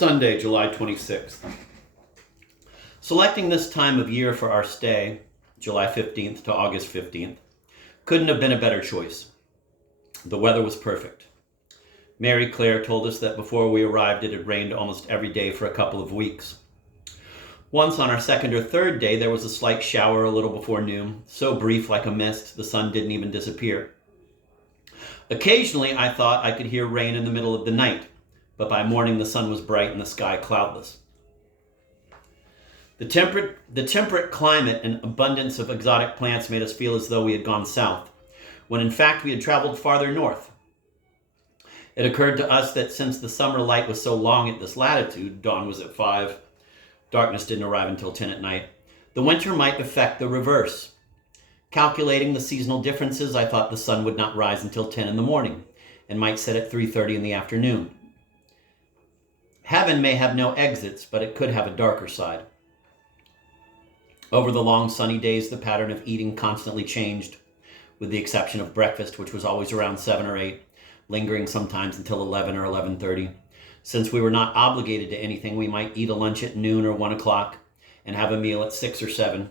Sunday, July 26th. Selecting this time of year for our stay, July 15th to August 15th, couldn't have been a better choice. The weather was perfect. Mary Claire told us that before we arrived it had rained almost every day for a couple of weeks. Once on our second or third day there was a slight shower a little before noon, so brief like a mist the sun didn't even disappear. Occasionally I thought I could hear rain in the middle of the night, but by morning the sun was bright and the sky cloudless. The temperate climate and abundance of exotic plants made us feel as though we had gone south, when in fact we had traveled farther north. It occurred to us that since the summer light was so long at this latitude, dawn was at 5, darkness didn't arrive until 10 at night, the winter might affect the reverse. Calculating the seasonal differences, I thought the sun would not rise until 10 in the morning and might set at 3:30 in the afternoon. Heaven may have no exits, but it could have a darker side. Over the long sunny days, the pattern of eating constantly changed, with the exception of breakfast, which was always around 7 or 8, lingering sometimes until 11 or 11:30. Since we were not obligated to anything, we might eat a lunch at noon or 1 o'clock and have a meal at 6 or 7.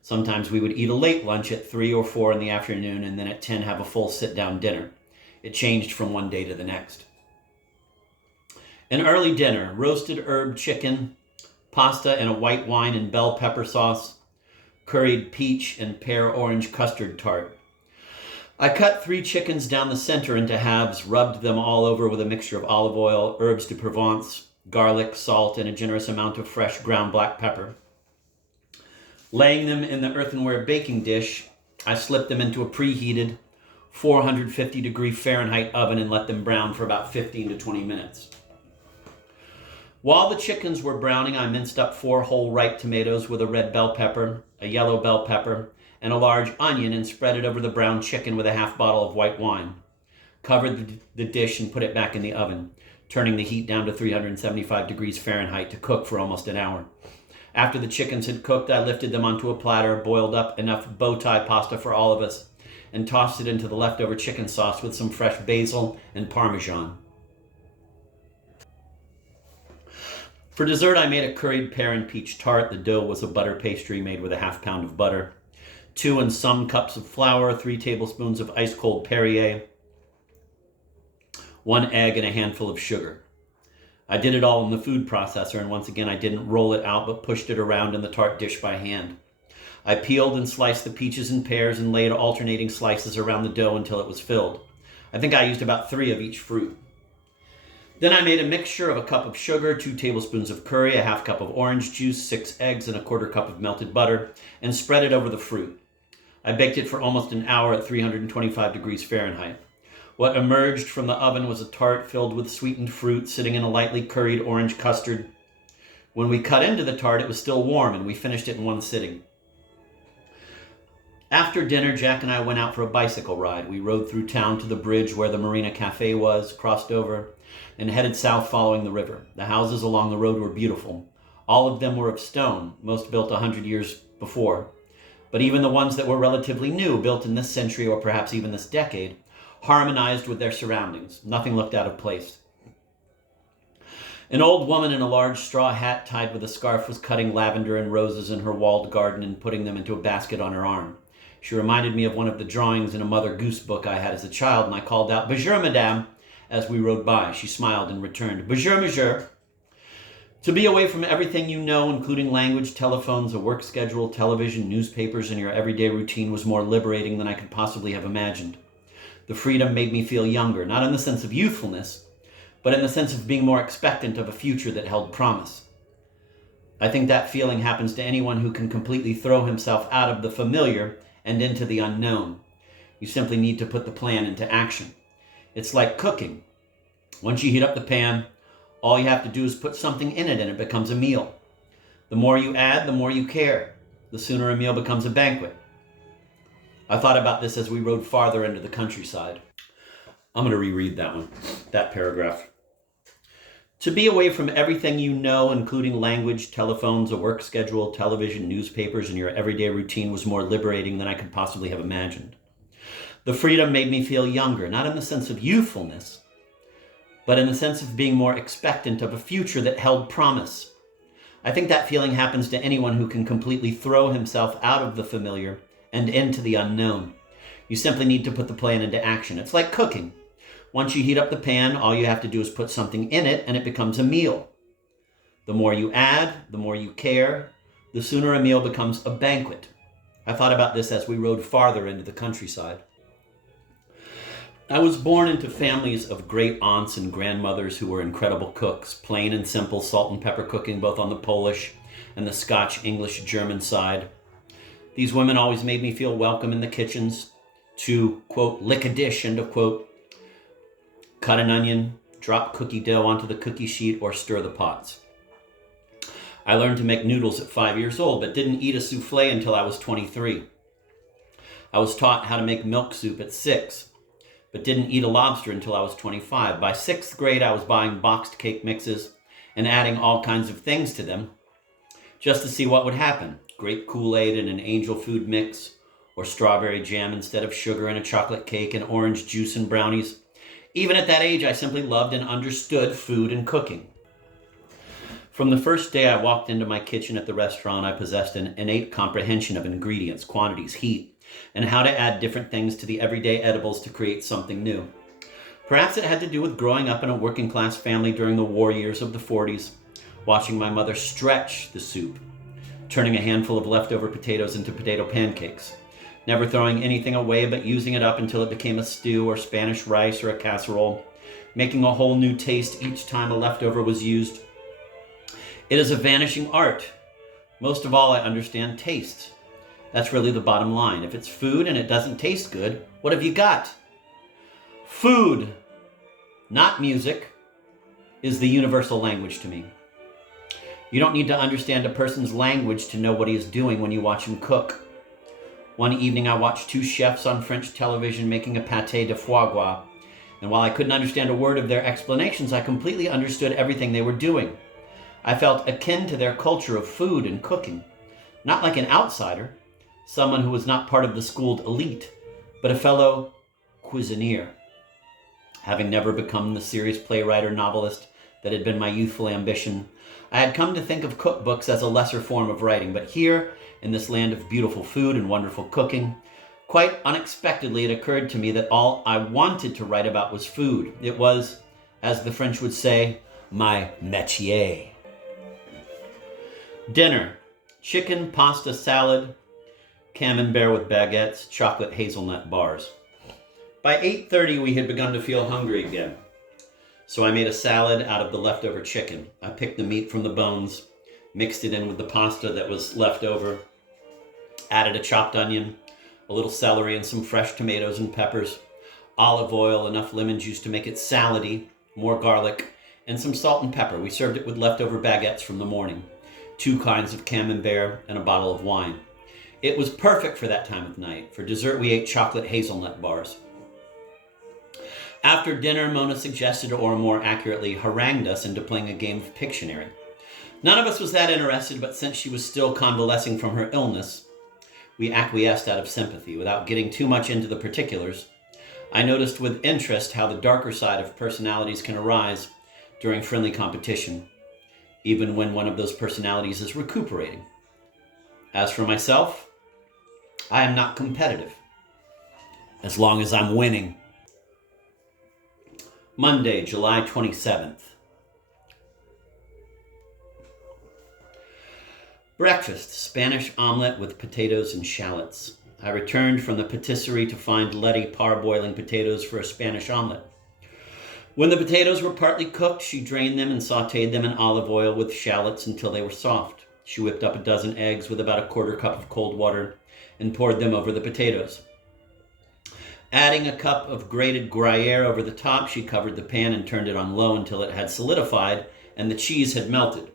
Sometimes we would eat a late lunch at 3 or 4 in the afternoon and then at 10 have a full sit-down dinner. It changed from one day to the next. An early dinner, roasted herb chicken, pasta and a white wine and bell pepper sauce, curried peach and pear orange custard tart. I cut 3 chickens down the center into halves, rubbed them all over with a mixture of olive oil, herbs de Provence, garlic, salt, and a generous amount of fresh ground black pepper. Laying them in the earthenware baking dish, I slipped them into a preheated 450-degree Fahrenheit oven and let them brown for about 15 to 20 minutes. While the chickens were browning, I minced up 4 whole ripe tomatoes with a red bell pepper, a yellow bell pepper, and a large onion and spread it over the browned chicken with a half bottle of white wine. Covered the dish and put it back in the oven, turning the heat down to 375 degrees Fahrenheit to cook for almost an hour. After the chickens had cooked, I lifted them onto a platter, boiled up enough bow tie pasta for all of us, and tossed it into the leftover chicken sauce with some fresh basil and Parmesan. For dessert, I made a curried pear and peach tart. The dough was a butter pastry made with a half pound of butter, 2 and some cups of flour, 3 tablespoons of ice-cold Perrier, 1 egg, and a handful of sugar. I did it all in the food processor, and once again I didn't roll it out but pushed it around in the tart dish by hand. I peeled and sliced the peaches and pears and laid alternating slices around the dough until it was filled. I think I used about 3 of each fruit. Then I made a mixture of a cup of sugar, 2 tablespoons of curry, a half cup of orange juice, 6 eggs, and a quarter cup of melted butter, and spread it over the fruit. I baked it for almost an hour at 325 degrees Fahrenheit. What emerged from the oven was a tart filled with sweetened fruit sitting in a lightly curried orange custard. When we cut into the tart, it was still warm, and we finished it in one sitting. After dinner, Jack and I went out for a bicycle ride. We rode through town to the bridge where the Marina Cafe was, crossed over, and headed south following the river. The houses along the road were beautiful. All of them were of stone, most built 100 years before. But even the ones that were relatively new, built in this century or perhaps even this decade, harmonized with their surroundings. Nothing looked out of place. An old woman in a large straw hat tied with a scarf was cutting lavender and roses in her walled garden and putting them into a basket on her arm. She reminded me of one of the drawings in a Mother Goose book I had as a child, and I called out, "Bonjour, madame," as we rode by. She smiled and returned, "Bonjour, monsieur." To be away from everything you know, including language, telephones, a work schedule, television, newspapers, and your everyday routine was more liberating than I could possibly have imagined. The freedom made me feel younger, not in the sense of youthfulness, but in the sense of being more expectant of a future that held promise. I think that feeling happens to anyone who can completely throw himself out of the familiar and into the unknown. You simply need to put the plan into action. It's like cooking. Once you heat up the pan, all you have to do is put something in it and it becomes a meal. The more you add, the more you care. The sooner a meal becomes a banquet. I thought about this as we rode farther into the countryside. I'm going to reread that paragraph. To be away from everything you know, including language, telephones, a work schedule, television, newspapers, and your everyday routine was more liberating than I could possibly have imagined. The freedom made me feel younger, not in the sense of youthfulness, but in the sense of being more expectant of a future that held promise. I think that feeling happens to anyone who can completely throw himself out of the familiar and into the unknown. You simply need to put the plan into action. It's like cooking. Once you heat up the pan, all you have to do is put something in it and it becomes a meal. The more you add, the more you care, the sooner a meal becomes a banquet. I thought about this as we rode farther into the countryside. I was born into families of great aunts and grandmothers who were incredible cooks, plain and simple salt and pepper cooking both on the Polish and the Scotch, English, German side. These women always made me feel welcome in the kitchens to, quote, lick a dish, end of quote, cut an onion, drop cookie dough onto the cookie sheet, or stir the pots. I learned to make noodles at 5 years old, but didn't eat a souffle until I was 23. I was taught how to make milk soup at 6. But didn't eat a lobster until I was 25. By 6th grade, I was buying boxed cake mixes and adding all kinds of things to them just to see what would happen. Grape Kool-Aid in an angel food mix, or strawberry jam instead of sugar in a chocolate cake, and orange juice and brownies. Even at that age, I simply loved and understood food and cooking. From the first day I walked into my kitchen at the restaurant, I possessed an innate comprehension of ingredients, quantities, heat, and how to add different things to the everyday edibles to create something new. Perhaps it had to do with growing up in a working class family during the war years of the 40s, watching my mother stretch the soup, turning a handful of leftover potatoes into potato pancakes, never throwing anything away but using it up until it became a stew or Spanish rice or a casserole, making a whole new taste each time a leftover was used. It is a vanishing art. Most of all, I understand taste. That's really the bottom line. If it's food and it doesn't taste good, what have you got? Food, not music, is the universal language to me. You don't need to understand a person's language to know what he is doing when you watch him cook. One evening I watched 2 chefs on French television making a pâté de foie gras, and while I couldn't understand a word of their explanations, I completely understood everything they were doing. I felt akin to their culture of food and cooking, not like an outsider, someone who was not part of the schooled elite, but a fellow cuisinier. Having never become the serious playwright or novelist that had been my youthful ambition, I had come to think of cookbooks as a lesser form of writing, but here, in this land of beautiful food and wonderful cooking, quite unexpectedly it occurred to me that all I wanted to write about was food. It was, as the French would say, my métier. Dinner: chicken, pasta, salad, camembert with baguettes, chocolate hazelnut bars. By 8:30, we had begun to feel hungry again. So I made a salad out of the leftover chicken. I picked the meat from the bones, mixed it in with the pasta that was left over, added a chopped onion, a little celery, and some fresh tomatoes and peppers, olive oil, enough lemon juice to make it salady, more garlic, and some salt and pepper. We served it with leftover baguettes from the morning, 2 kinds of camembert, and a bottle of wine. It was perfect for that time of night. For dessert, we ate chocolate hazelnut bars. After dinner, Mona suggested, or more accurately, harangued us into playing a game of Pictionary. None of us was that interested, but since she was still convalescing from her illness, we acquiesced out of sympathy. Without getting too much into the particulars, I noticed with interest how the darker side of personalities can arise during friendly competition, even when one of those personalities is recuperating. As for myself, I am not competitive, as long as I'm winning. Monday, July 27th. Breakfast: Spanish omelet with potatoes and shallots. I returned from the patisserie to find Letty parboiling potatoes for a Spanish omelet. When the potatoes were partly cooked, she drained them and sautéed them in olive oil with shallots until they were soft. She whipped up a dozen eggs with about a quarter cup of cold water and poured them over the potatoes. Adding a cup of grated Gruyere over the top, she covered the pan and turned it on low until it had solidified and the cheese had melted.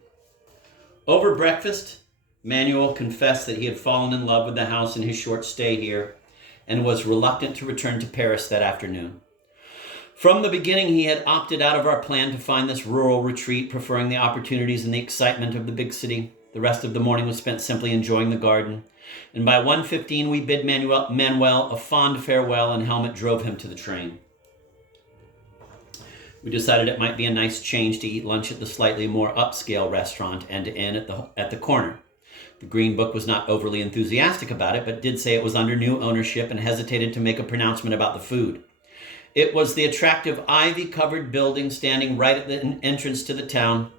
Over breakfast, Manuel confessed that he had fallen in love with the house in his short stay here and was reluctant to return to Paris that afternoon. From the beginning, he had opted out of our plan to find this rural retreat, preferring the opportunities and the excitement of the big city. The rest of the morning was spent simply enjoying the garden, and by 1:15 we bid Manuel a fond farewell, and Helmut drove him to the train. We decided it might be a nice change to eat lunch at the slightly more upscale restaurant End to End at the corner. The Green Book was not overly enthusiastic about it, but did say it was under new ownership and hesitated to make a pronouncement about the food. It was the attractive ivy-covered building standing right at the entrance to the town.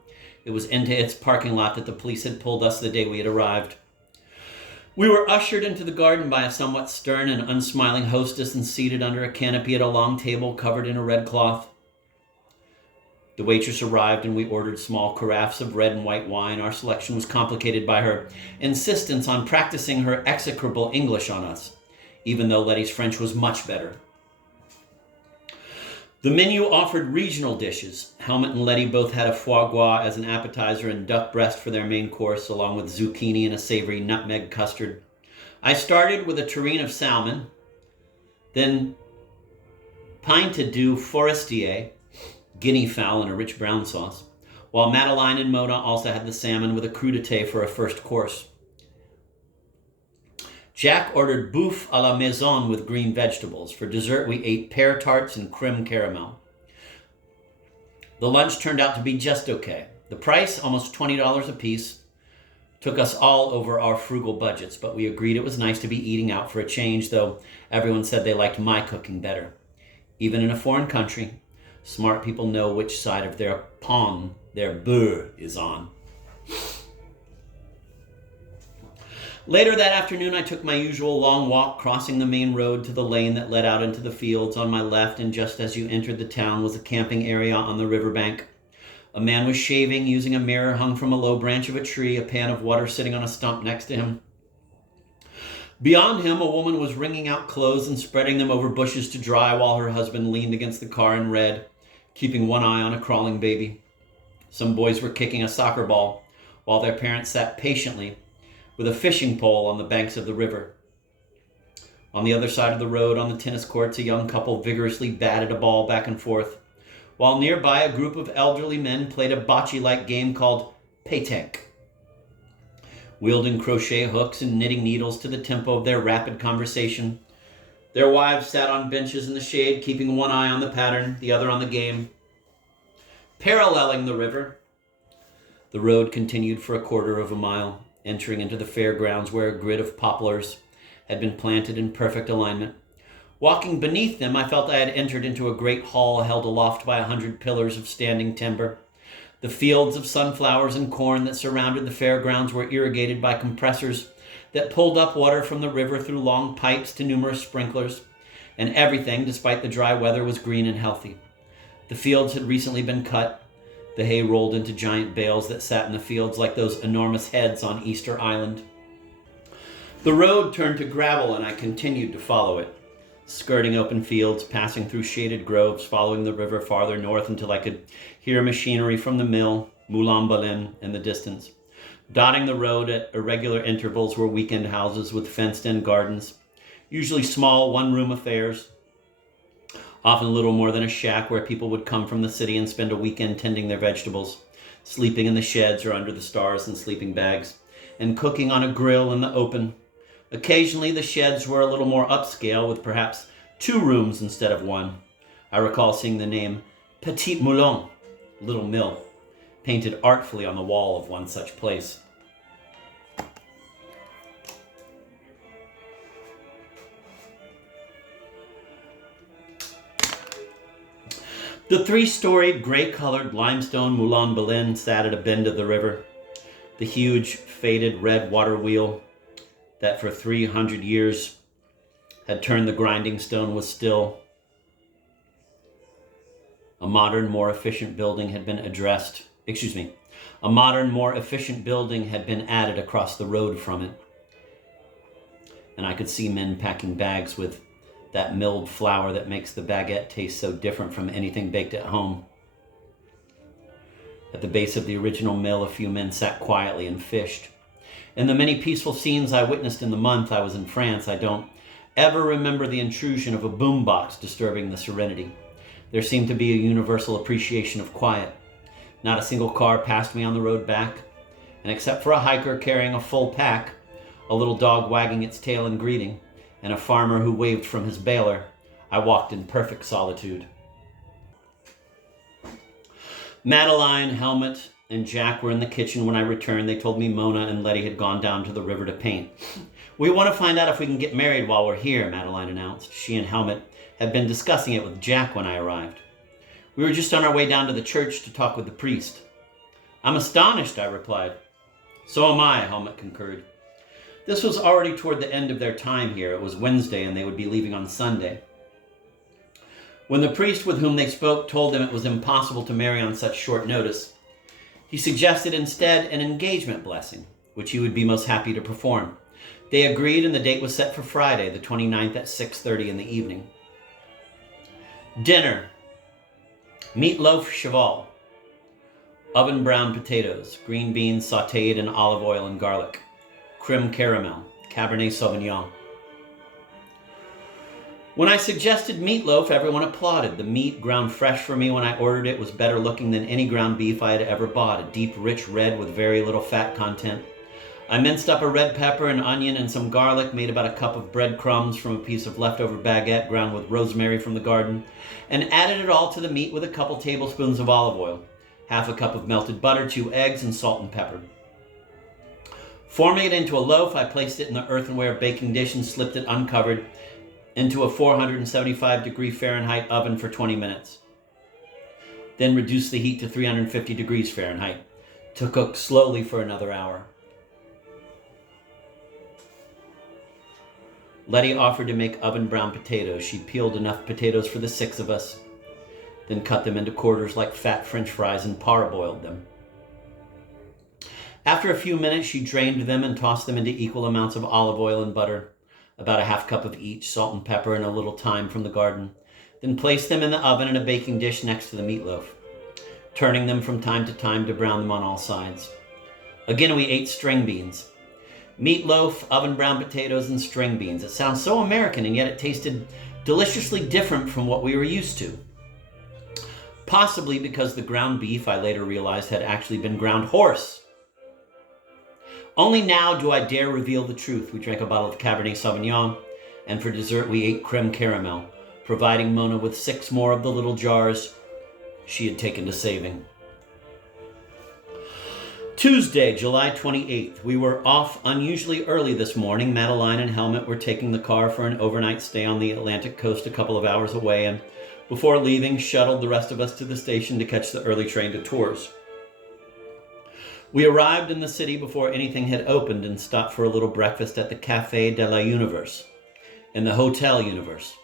It was into its parking lot that the police had pulled us the day we had arrived. We were ushered into the garden by a somewhat stern and unsmiling hostess and seated under a canopy at a long table covered in a red cloth. The waitress arrived and we ordered small carafes of red and white wine. Our selection was complicated by her insistence on practicing her execrable English on us, even though Letty's French was much better. The menu offered regional dishes. Helmut and Letty both had a foie gras as an appetizer and duck breast for their main course, along with zucchini and a savory nutmeg custard. I started with a tureen of salmon, then pain du forestier, guinea fowl in a rich brown sauce, while Madeline and Mona also had the salmon with a crudité for a first course. Jack ordered bouffe à la maison with green vegetables. For dessert, we ate pear tarts and creme caramel. The lunch turned out to be just okay. The price, almost $20 a piece, took us all over our frugal budgets, but we agreed it was nice to be eating out for a change, though everyone said they liked my cooking better. Even in a foreign country, smart people know which side of their pawn their beurre is on. Later that afternoon, I took my usual long walk, crossing the main road to the lane that led out into the fields on my left, and just as you entered the town was a camping area on the riverbank. A man was shaving, using a mirror hung from a low branch of a tree, a pan of water sitting on a stump next to him. Beyond him, a woman was wringing out clothes and spreading them over bushes to dry while her husband leaned against the car and read, keeping one eye on a crawling baby. Some boys were kicking a soccer ball, while their parents sat patiently with a fishing pole on the banks of the river. On the other side of the road, on the tennis courts, a young couple vigorously batted a ball back and forth, while nearby a group of elderly men played a bocce-like game called pétanque, wielding crochet hooks and knitting needles to the tempo of their rapid conversation. Their wives sat on benches in the shade, keeping one eye on the pattern, the other on the game. Paralleling the river, the road continued for a quarter of a mile, entering into the fairgrounds where a grid of poplars had been planted in perfect alignment. Walking beneath them, I felt I had entered into a great hall held aloft by 100 pillars of standing timber. The fields of sunflowers and corn that surrounded the fairgrounds were irrigated by compressors that pulled up water from the river through long pipes to numerous sprinklers, and everything, despite the dry weather, was green and healthy. The fields had recently been cut. The hay rolled into giant bales that sat in the fields like those enormous heads on Easter Island. The road turned to gravel and I continued to follow it, skirting open fields, passing through shaded groves, following the river farther north until I could hear machinery from the mill, Moulin Baleine, in the distance. Dotting the road at irregular intervals were weekend houses with fenced-in gardens, usually small one-room affairs, often little more than a shack where people would come from the city and spend a weekend tending their vegetables, sleeping in the sheds or under the stars in sleeping bags, and cooking on a grill in the open. Occasionally, the sheds were a little more upscale, with perhaps 2 rooms instead of 1. I recall seeing the name Petit Moulin, Little Mill, painted artfully on the wall of one such place. The 3-storied, gray-colored limestone Moulin Baleine sat at a bend of the river. The huge, faded red water wheel that for 300 years had turned the grinding stone was still. A modern, more efficient building had been added across the road from it. And I could see men packing bags with that milled flour that makes the baguette taste so different from anything baked at home. At the base of the original mill, a few men sat quietly and fished. In the many peaceful scenes I witnessed in the month I was in France, I don't ever remember the intrusion of a boombox disturbing the serenity. There seemed to be a universal appreciation of quiet. Not a single car passed me on the road back, and except for a hiker carrying a full pack, a little dog wagging its tail in greeting, and a farmer who waved from his baler, I walked in perfect solitude. Madeline, Helmut, and Jack were in the kitchen when I returned. They told me Mona and Letty had gone down to the river to paint. We want to find out if we can get married while we're here, Madeline announced. She and Helmut had been discussing it with Jack when I arrived. We were just on our way down to the church to talk with the priest. I'm astonished, I replied. So am I, Helmut concurred. This was already toward the end of their time here. It was Wednesday, and they would be leaving on Sunday. When the priest with whom they spoke told them it was impossible to marry on such short notice, he suggested instead an engagement blessing, which he would be most happy to perform. They agreed, and the date was set for Friday, the 29th at 6:30 in the evening. Dinner: meatloaf cheval, oven brown potatoes, green beans sautéed in olive oil and garlic, creme caramel, Cabernet Sauvignon. When I suggested meatloaf, everyone applauded. The meat, ground fresh for me when I ordered it, was better looking than any ground beef I had ever bought, a deep, rich red with very little fat content. I minced up a red pepper, an onion, and some garlic, made about a cup of breadcrumbs from a piece of leftover baguette ground with rosemary from the garden, and added it all to the meat with a couple tablespoons of olive oil, half a cup of melted butter, 2 eggs, and salt and pepper. Forming it into a loaf, I placed it in the earthenware baking dish and slipped it uncovered into a 475 degree Fahrenheit oven for 20 minutes. Then reduced the heat to 350 degrees Fahrenheit to cook slowly for another hour. Letty offered to make oven brown potatoes. She peeled enough potatoes for the 6 of us, then cut them into quarters like fat French fries and parboiled them. After a few minutes, she drained them and tossed them into equal amounts of olive oil and butter, about a half cup of each, salt and pepper, and a little thyme from the garden. Then placed them in the oven in a baking dish next to the meatloaf, turning them from time to time to brown them on all sides. Again, we ate string beans. Meatloaf, oven brown potatoes, and string beans. It sounds so American, and yet it tasted deliciously different from what we were used to. Possibly because the ground beef, I later realized, had actually been ground horse. Only now do I dare reveal the truth. We drank a bottle of Cabernet Sauvignon, and for dessert we ate creme caramel, providing Mona with 6 more of the little jars she had taken to saving. Tuesday, July 28th. We were off unusually early this morning. Madeline and Helmut were taking the car for an overnight stay on the Atlantic coast a couple of hours away, and before leaving, shuttled the rest of us to the station to catch the early train to Tours. We arrived in the city before anything had opened and stopped for a little breakfast at the Café de l'Univers, in the Hotel Universe,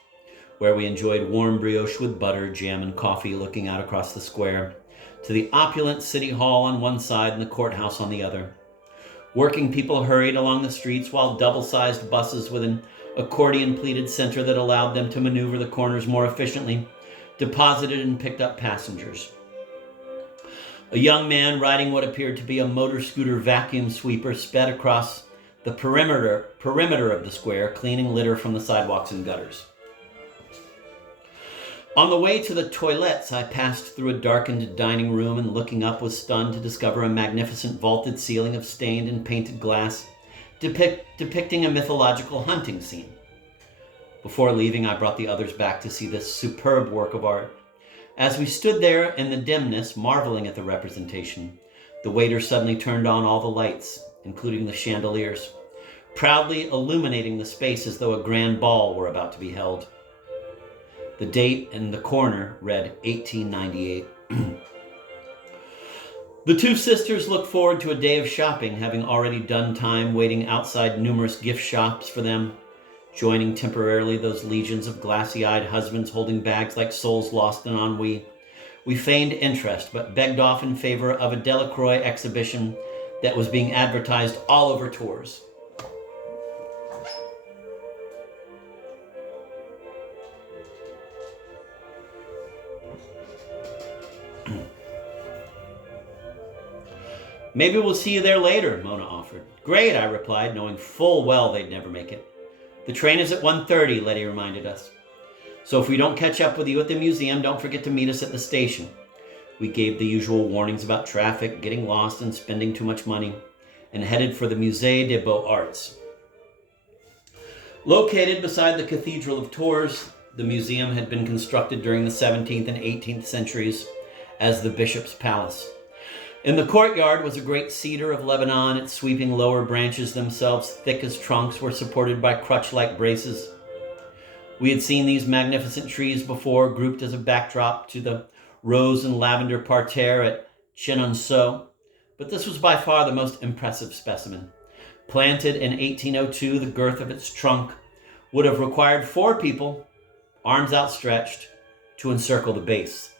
where we enjoyed warm brioche with butter, jam, and coffee, looking out across the square to the opulent city hall on one side and the courthouse on the other. Working people hurried along the streets while double-sized buses with an accordion-pleated center that allowed them to maneuver the corners more efficiently deposited and picked up passengers. A young man riding what appeared to be a motor scooter vacuum sweeper sped across the perimeter of the square, cleaning litter from the sidewalks and gutters. On the way to the toilets, I passed through a darkened dining room and, looking up, was stunned to discover a magnificent vaulted ceiling of stained and painted glass depicting a mythological hunting scene. Before leaving, I brought the others back to see this superb work of art. As we stood there in the dimness, marveling at the representation, the waiter suddenly turned on all the lights, including the chandeliers, proudly illuminating the space as though a grand ball were about to be held. The date in the corner read 1898. The 2 sisters looked forward to a day of shopping, having already done time waiting outside numerous gift shops for them, joining temporarily those legions of glassy-eyed husbands holding bags like souls lost in ennui. We feigned interest, but begged off in favor of a Delacroix exhibition that was being advertised all over Tours. Maybe we'll see you there later, Mona offered. Great, I replied, knowing full well they'd never make it. The train is at 1:30, Letty reminded us. So if we don't catch up with you at the museum, don't forget to meet us at the station. We gave the usual warnings about traffic, getting lost, and spending too much money, and headed for the Musée des Beaux-Arts. Located beside the Cathedral of Tours, the museum had been constructed during the 17th and 18th centuries as the bishop's palace. In the courtyard was a great cedar of Lebanon. Its sweeping lower branches, themselves thick as trunks, were supported by crutch-like braces. We had seen these magnificent trees before, grouped as a backdrop to the rose and lavender parterre at Chenonceau, but this was by far the most impressive specimen. Planted in 1802, the girth of its trunk would have required 4 people, arms outstretched, to encircle the base.